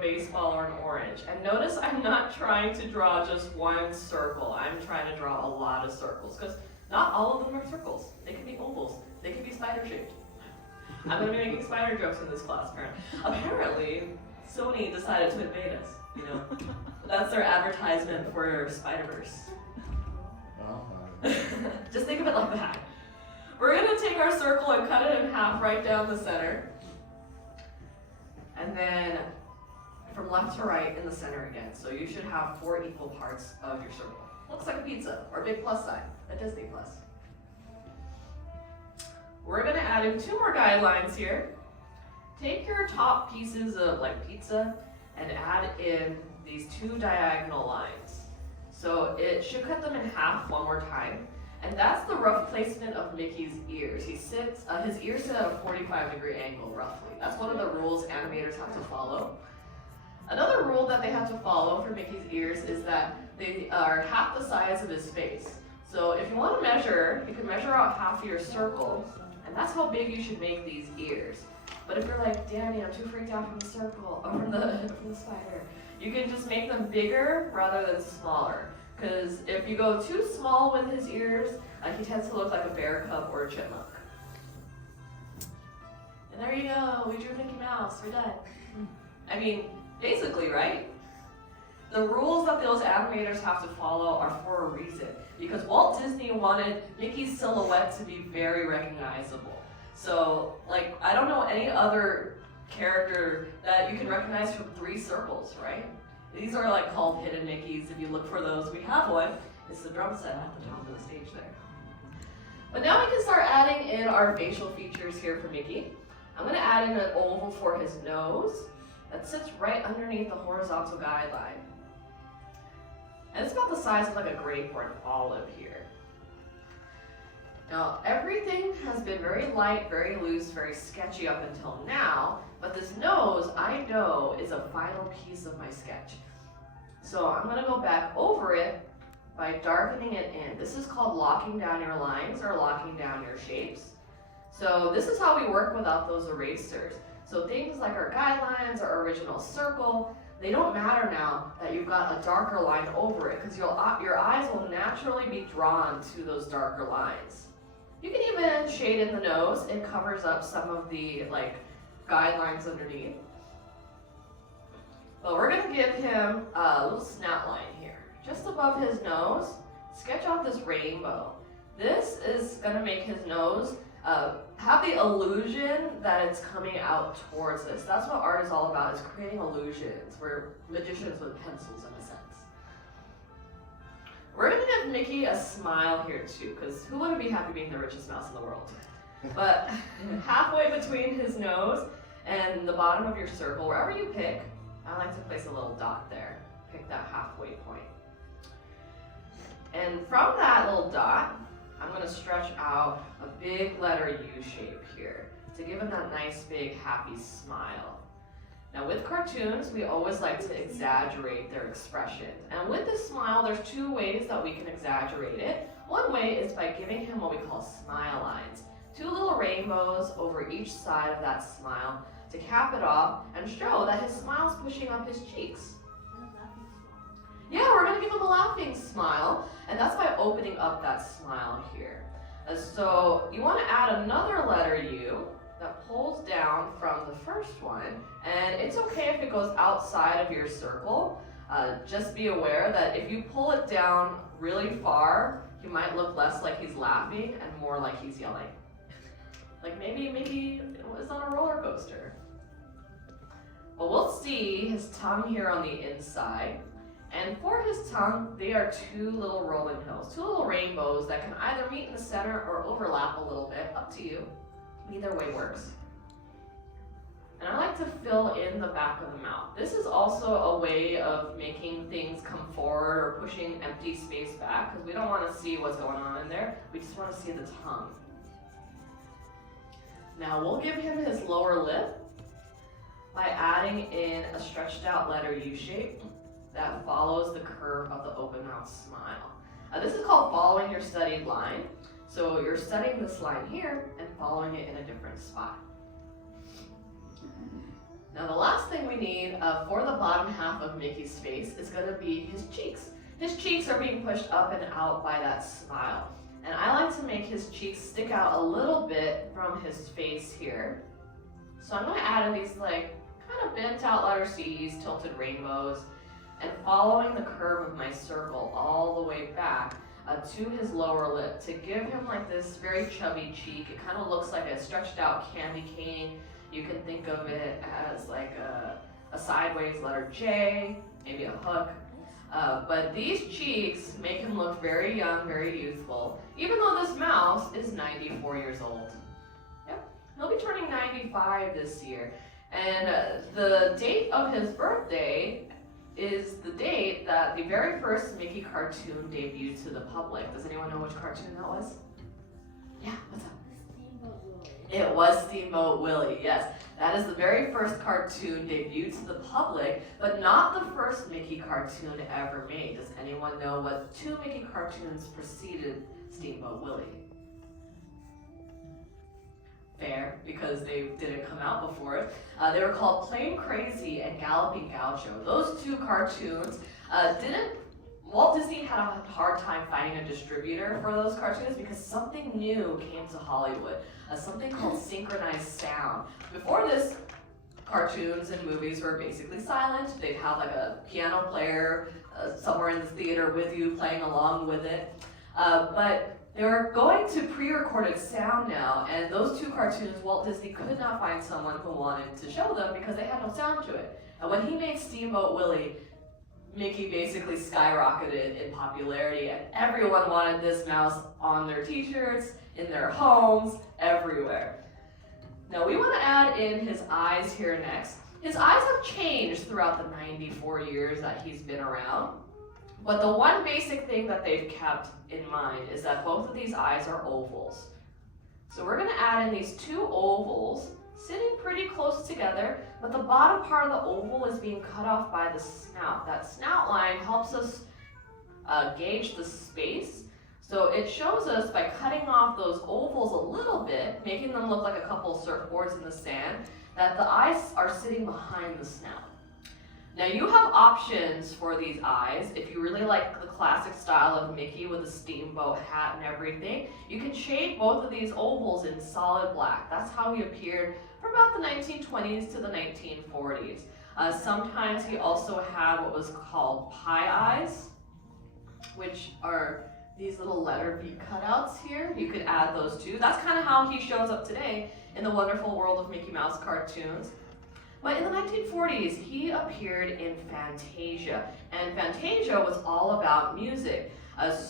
a baseball or an orange. And notice I'm not trying to draw just one circle. I'm trying to draw a lot of circles because not all of them are circles. They can be ovals. They can be spider-shaped. I'm going to be making spider jokes in this class, apparently. Apparently, Sony decided to invade us, you know. That's their advertisement for Spider-Verse. Just think of it like that. We're going to take our circle and cut it in half right down the center. And then from left to right in the center again. So you should have 4 equal parts of your circle. Looks like a pizza or a big plus sign, a Disney plus. We're going to add in 2 more guidelines here. Take your top pieces of like pizza and add in these 2 diagonal lines. So it should cut them in half one more time. And that's the rough placement of Mickey's ears. His ears sit at a 45-degree angle, roughly. That's one of the rules animators have to follow. Another rule that they have to follow for Mickey's ears is that they are half the size of his face. So if you want to measure, you can measure out half of your circle, and that's how big you should make these ears. But if you're like, Dani, I'm too freaked out from the circle, or from the spider, you can just make them bigger rather than smaller. Because if you go too small with his ears, he tends to look like a bear cub or a chipmunk. And there you go, we drew Mickey Mouse, we're done. I mean, basically, right? The rules that those animators have to follow are for a reason. Because Walt Disney wanted Mickey's silhouette to be very recognizable. So, like, I don't know any other character that you can recognize from 3 circles, right? These are like called hidden Mickeys. If you look for those, we have one. It's the drum set at the top of the stage there. But now we can start adding in our facial features here for Mickey. I'm going to add in an oval for his nose that sits right underneath the horizontal guideline. And it's about the size of like a grape or an olive here. Now, everything has been very light, very loose, very sketchy up until now, but this nose, I know, is a final piece of my sketch. So I'm going to go back over it by darkening it in. This is called locking down your lines or locking down your shapes. So this is how we work without those erasers. So things like our guidelines, our original circle, they don't matter now that you've got a darker line over it because your eyes will naturally be drawn to those darker lines. You can even shade in the nose. It covers up some of the guidelines underneath. But we're going to give him a little snout line here. Just above his nose, sketch out this rainbow. This is going to make his nose have the illusion that it's coming out towards us. That's what art is all about, is creating illusions. We're magicians with pencils in a sense. We're going to give Mickey a smile here too, because who wouldn't be happy being the richest mouse in the world? But halfway between his nose and the bottom of your circle, wherever you pick, I like to place a little dot there. Pick that halfway point. And from that little dot, I'm going to stretch out a big letter U shape here to give him that nice big happy smile. Now with cartoons, we always like to exaggerate their expressions. And with this smile, there's 2 ways that we can exaggerate it. One way is by giving him what we call smile lines. 2 little rainbows over each side of that smile to cap it off and show that his smile's pushing up his cheeks. Yeah, we're going to give him a laughing smile, and that's by opening up that smile here. So you want to add another letter U that pulls down from the first one, and it's okay if it goes outside of your circle. Just be aware that if you pull it down really far, he might look less like he's laughing and more like he's yelling. Like maybe Mickey was on a roller coaster. But we'll see his tongue here on the inside. And for his tongue, they are 2 little rolling hills, 2 little rainbows that can either meet in the center or overlap a little bit, up to you. Either way works. And I like to fill in the back of the mouth. This is also a way of making things come forward or pushing empty space back, because we don't want to see what's going on in there. We just want to see the tongue. Now we'll give him his lower lip by adding in a stretched out letter U shape that follows the curve of the open mouth smile. This is called following your studied line. So you're studying this line here and following it in a different spot. Now the last thing we need for the bottom half of Mickey's face is going to be his cheeks. His cheeks are being pushed up and out by that smile. And I like to make his cheeks stick out a little bit from his face here. So I'm going to add in these like kind of bent out letter C's, tilted rainbows, and following the curve of my circle all the way back to his lower lip to give him like this very chubby cheek. It kind of looks like a stretched out candy cane. You can think of it as like a sideways letter J, maybe a hook. But these cheeks make him look very young, very youthful, even though this mouse is 94 years old. Yep, he'll be turning 95 this year. And the date of his birthday is the date that the very first Mickey cartoon debuted to the public. Does anyone know which cartoon that was? Yeah, what's up? It was Steamboat Willie, yes. That is the very first cartoon debuted to the public, but not the first Mickey cartoon ever made. Does anyone know what two Mickey cartoons preceded Steamboat Willie? Fair, because they didn't come out before it. They were called Plain Crazy and Galloping Gaucho. Those two cartoons Walt Disney had a hard time finding a distributor for those cartoons because something new came to Hollywood, something called synchronized sound. Before this, cartoons and movies were basically silent. They'd have like a piano player somewhere in the theater with you playing along with it. But they were going to pre-recorded sound now, and those two cartoons, Walt Disney could not find someone who wanted to show them because they had no sound to it. And when he made Steamboat Willie, Mickey basically skyrocketed in popularity, and everyone wanted this mouse on their t-shirts, in their homes, everywhere. Now we want to add in his eyes here next. His eyes have changed throughout the 94 years that he's been around, but the one basic thing that they've kept in mind is that both of these eyes are ovals. So we're going to add in these two ovals, sitting pretty close together, but the bottom part of the oval is being cut off by the snout. That snout line helps us gauge the space. So it shows us by cutting off those ovals a little bit, making them look like a couple surfboards in the sand, that the eyes are sitting behind the snout. Now you have options for these eyes. If you really like the classic style of Mickey with a steamboat hat and everything, you can shade both of these ovals in solid black. That's how he appeared from about the 1920s to the 1940s. Sometimes he also had what was called pie eyes, which are these little letter V cutouts here. You could add those too. That's kind of how he shows up today in the wonderful world of Mickey Mouse cartoons. But in the 1940s, he appeared in Fantasia, and Fantasia was all about music.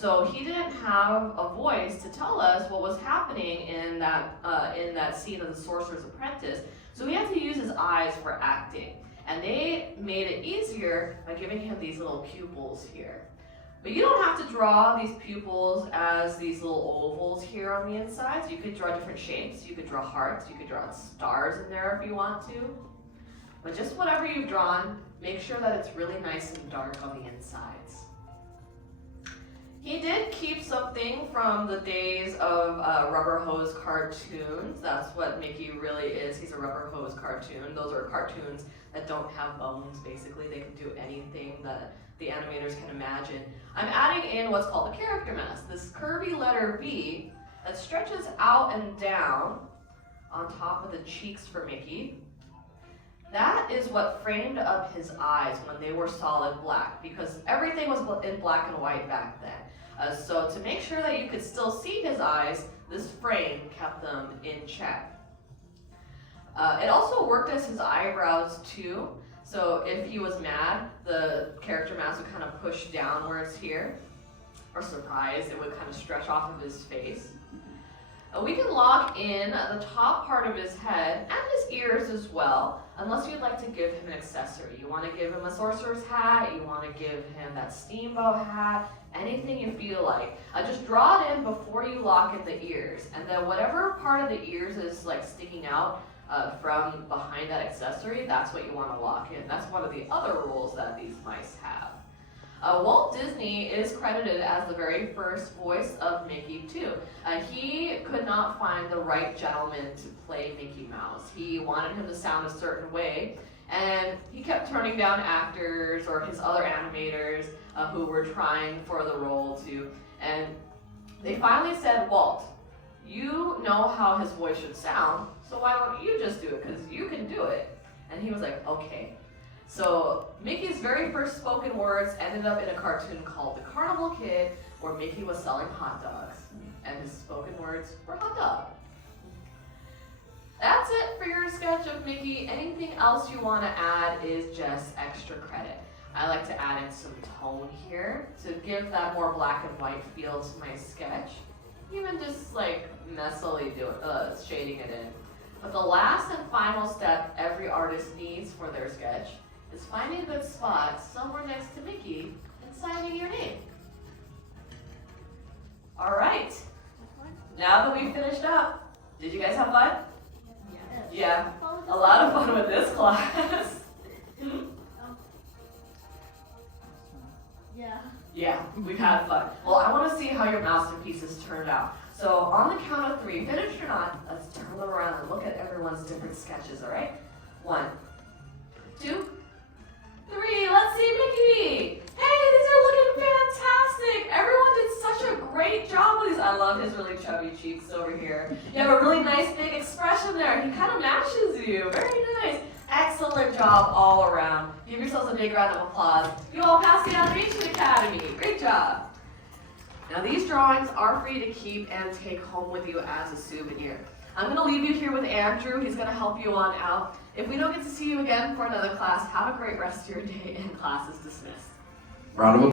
So he didn't have a voice to tell us what was happening in that scene of The Sorcerer's Apprentice, so he had to use his eyes for acting. And they made it easier by giving him these little pupils here. But you don't have to draw these pupils as these little ovals here on the insides. You could draw different shapes. You could draw hearts. You could draw stars in there if you want to. But just whatever you've drawn, make sure that it's really nice and dark on the insides. He did keep something from the days of rubber hose cartoons. That's what Mickey really is. He's a rubber hose cartoon. Those are cartoons that don't have bones, basically. They can do anything that the animators can imagine. I'm adding in what's called a character mask, this curvy letter V that stretches out and down on top of the cheeks for Mickey. That is what framed up his eyes when they were solid black, because everything was in black and white back then. So to make sure that you could still see his eyes, this frame kept them in check. It also worked as his eyebrows too. So if he was mad, the character mask would kind of push downwards here, or surprised, it would kind of stretch off of his face. We can lock in the top part of his head and his ears as well, unless you'd like to give him an accessory. You want to give him a sorcerer's hat, you want to give him that steamboat hat, anything you feel like. Just draw it in before you lock in the ears, and then whatever part of the ears is like sticking out from behind that accessory, that's what you want to lock in. That's one of the other rules that these mice have. Walt Disney is credited as the very first voice of Mickey too. He could not find the right gentleman to play Mickey Mouse. He wanted him to sound a certain way, And he kept turning down actors or his other animators who were trying for the role too. And they finally said, Walt, you know how his voice should sound, so why don't you just do it, because you can do it. And he was like, okay. So Mickey's very first spoken words ended up in a cartoon called The Carnival Kid, where Mickey was selling hot dogs. And his spoken words were hot dog. That's it for your sketch of Mickey. Anything else you want to add is just extra credit. I like to add in some tone here to give that more black and white feel to my sketch. Even just like messily shading it in. But the last and final step every artist needs for their sketch is finding a good spot somewhere next to Mickey and signing your name. All right, now that we've finished up, did you guys have fun? Yeah, a lot of fun with this class. Yeah, we've had fun. Well, I want to see how your masterpieces turned out. So on the count of 3, finished or not, let's turn them around and look at everyone's different sketches, all right? 1, 2, 3, let's see Mickey. Hey, these are looking fantastic. Everyone did such a great job with these. I love his really chubby cheeks over here. You have a really nice big expression there. He kind of matches you. Very nice. Excellent job all around. Give yourselves a big round of applause. You all passed the Animation Academy. Great job. Now these drawings are free to keep and take home with you as a souvenir. I'm going to leave you here with Andrew. He's going to help you on out. If we don't get to see you again for another class, have a great rest of your day, and class is dismissed. Round of applause.